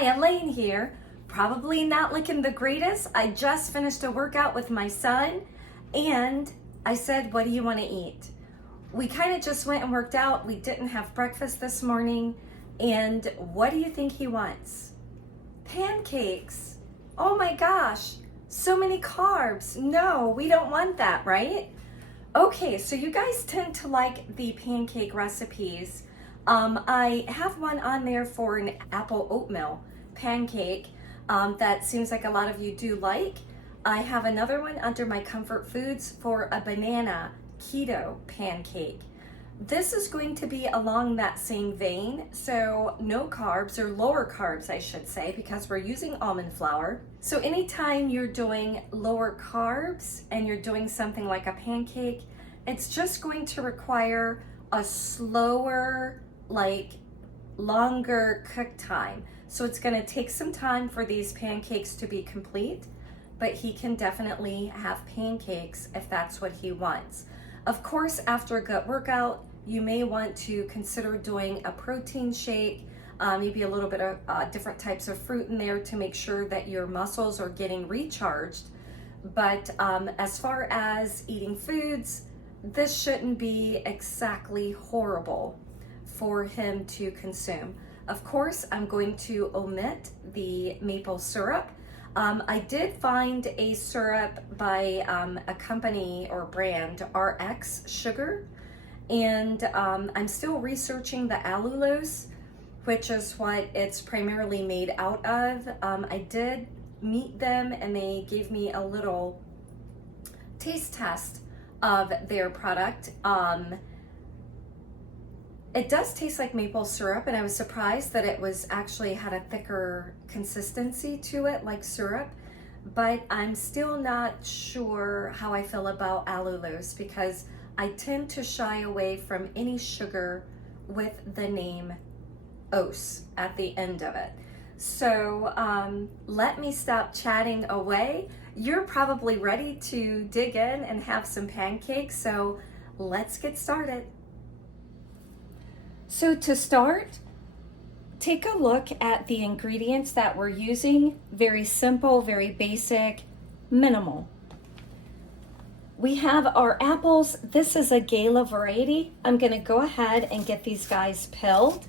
Hi, Elaine here. Probably not looking the greatest. I just finished a workout with my son and I said, what do you want to eat? We kind of just went and worked out. We didn't have breakfast this morning. And what do you think he wants? Pancakes. Oh my gosh, so many carbs. No, we don't want that, right? Okay, so you guys tend to like the pancake recipes. I have one on there for an apple oatmeal pancake that seems like a lot of you do like. I have another one under my comfort foods for a banana keto pancake. This is going to be along that same vein, so no carbs, or lower carbs I should say, because we're using almond flour. So anytime you're doing lower carbs and you're doing something like a pancake, it's just going to require a slower, longer cook time. So it's going to take some time for these pancakes to be complete, but he can definitely have pancakes if that's what he wants. Of course, after a gut workout, you may want to consider doing a protein shake, maybe a little bit of different types of fruit in there to make sure that your muscles are getting recharged. But as far as eating foods, this shouldn't be exactly horrible for him to consume. Of course, I'm going to omit the maple syrup. I did find a syrup by a company or brand, RX Sugar, and I'm still researching the allulose, which is what it's primarily made out of. I did meet them and they gave me a little taste test of their product. It does taste like maple syrup, and I was surprised that it was actually had a thicker consistency to it, like syrup, but I'm still not sure how I feel about allulose because I tend to shy away from any sugar with the name ose at the end of it. So let me stop chatting away. You're probably ready to dig in and have some pancakes, so let's get started. So to start, take a look at the ingredients that we're using. Very simple, very basic, minimal. We have our apples. This is a Gala variety. I'm going to go ahead and get these guys pilled.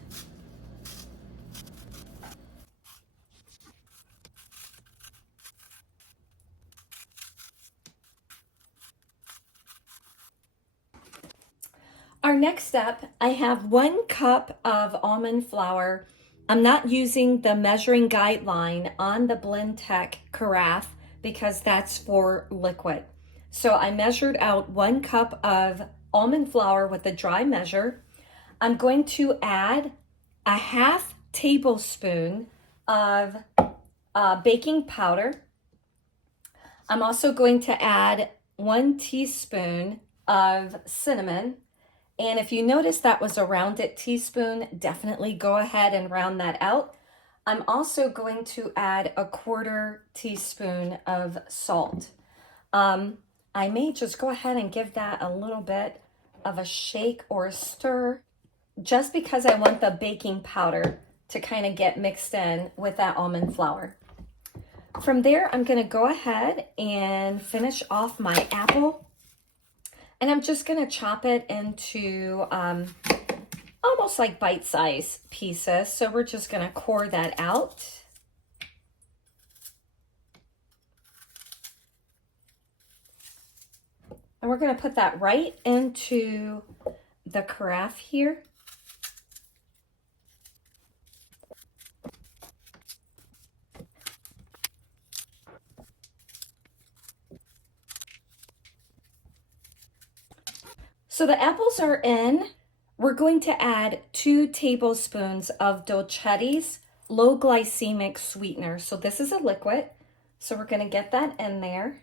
Our next step, I have 1 cup of almond flour. I'm not using the measuring guideline on the Blendtec carafe because that's for liquid. So I measured out 1 cup of almond flour with a dry measure. I'm going to add a half tablespoon of baking powder. I'm also going to add 1 teaspoon of cinnamon. And if you notice that was a rounded teaspoon, definitely go ahead and round that out. I'm also going to add a 1/4 teaspoon of salt. I may just go ahead and give that a little bit of a shake or a stir, just because I want the baking powder to kind of get mixed in with that almond flour. From there, I'm going to go ahead and finish off my apple. And I'm just going to chop it into almost like bite-sized pieces. So we're just going to core that out. And we're going to put that right into the carafe here. So the apples are in. We're going to add 2 tablespoons of Dolcetti's low glycemic sweetener. So this is a liquid. So we're going to get that in there.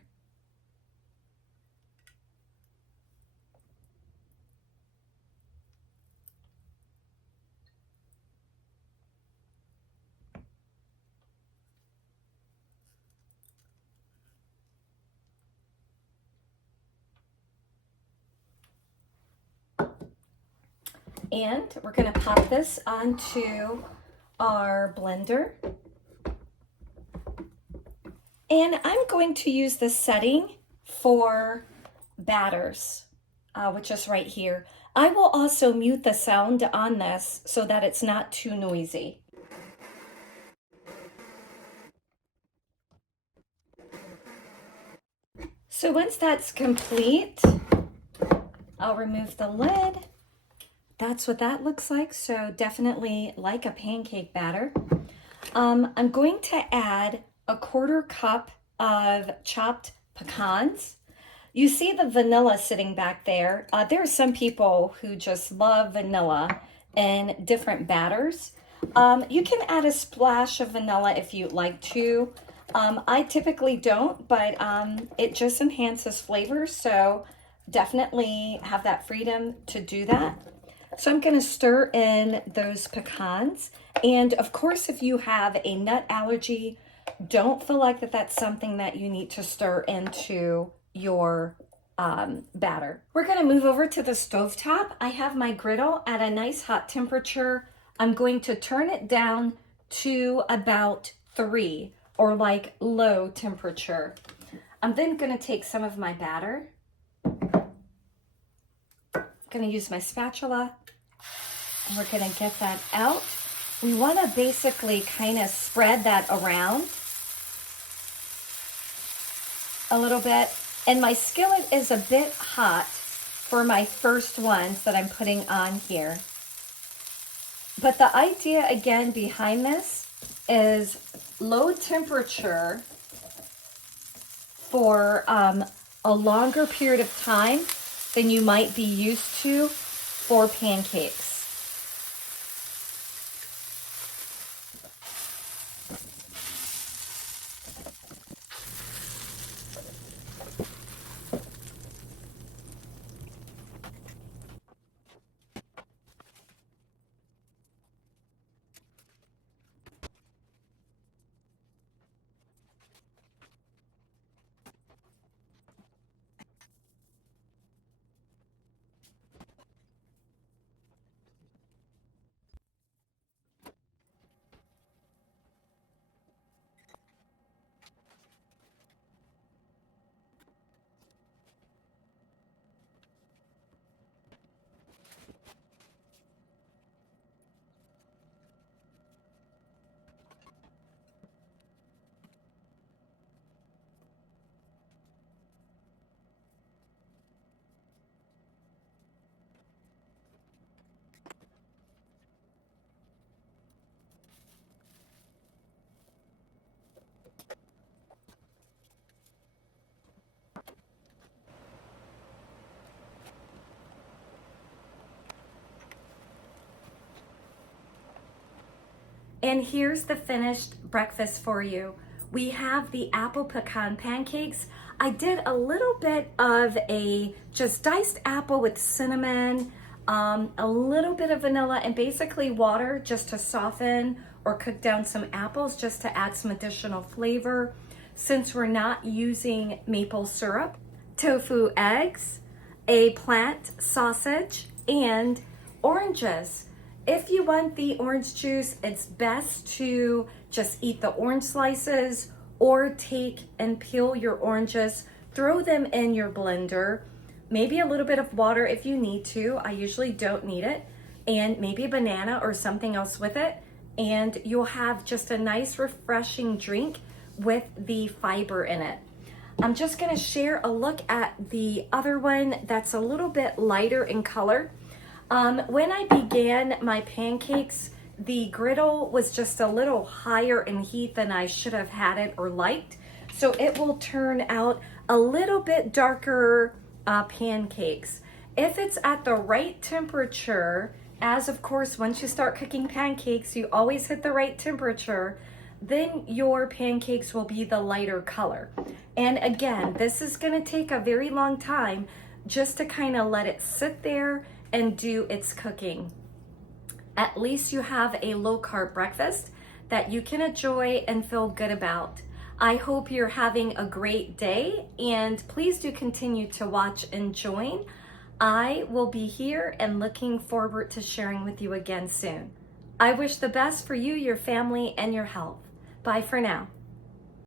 And we're going to pop this onto our blender. And I'm going to use the setting for batters, which is right here. I will also mute the sound on this so that it's not too noisy. So once that's complete, I'll remove the lid. That's what that looks like. So definitely like a pancake batter. I'm going to add a 1/4 cup of chopped pecans. You see the vanilla sitting back there. There are some people who just love vanilla in different batters. You can add a splash of vanilla if you'd like to. I typically don't, but it just enhances flavor, so definitely have that freedom to do that. So I'm going to stir in those pecans. And of course, if you have a nut allergy, don't feel like that's something that you need to stir into your batter. We're going to move over to the stovetop. I have my griddle at a nice hot temperature. I'm going to turn it down to about 3, or like low temperature. I'm then going to take some of my batter. I'm going to use my spatula, and we're going to get that out. We want to basically kind of spread that around a little bit. And my skillet is a bit hot for my first ones that I'm putting on here. But the idea again behind this is low temperature for a longer period of time than you might be used to for pancakes. And here's the finished breakfast for you. We have the apple pecan pancakes. I did a little bit of a just diced apple with cinnamon, a little bit of vanilla, and basically water just to soften or cook down some apples just to add some additional flavor. Since we're not using maple syrup, tofu eggs, a plant sausage, and oranges. If you want the orange juice, it's best to just eat the orange slices or take and peel your oranges, throw them in your blender, maybe a little bit of water if you need to. I usually don't need it, and maybe a banana or something else with it, and you'll have just a nice refreshing drink with the fiber in it. I'm just gonna share a look at the other one that's a little bit lighter in color. When I began my pancakes, the griddle was just a little higher in heat than I should have had it or liked. So it will turn out a little bit darker pancakes. If it's at the right temperature, as of course, once you start cooking pancakes, you always hit the right temperature, then your pancakes will be the lighter color. And again, this is gonna take a very long time just to kind of let it sit there and do its cooking. At least you have a low-carb breakfast that you can enjoy and feel good about. I hope you're having a great day, and please do continue to watch and join. I will be here and looking forward to sharing with you again soon. I wish the best for you, your family, and your health. Bye for now.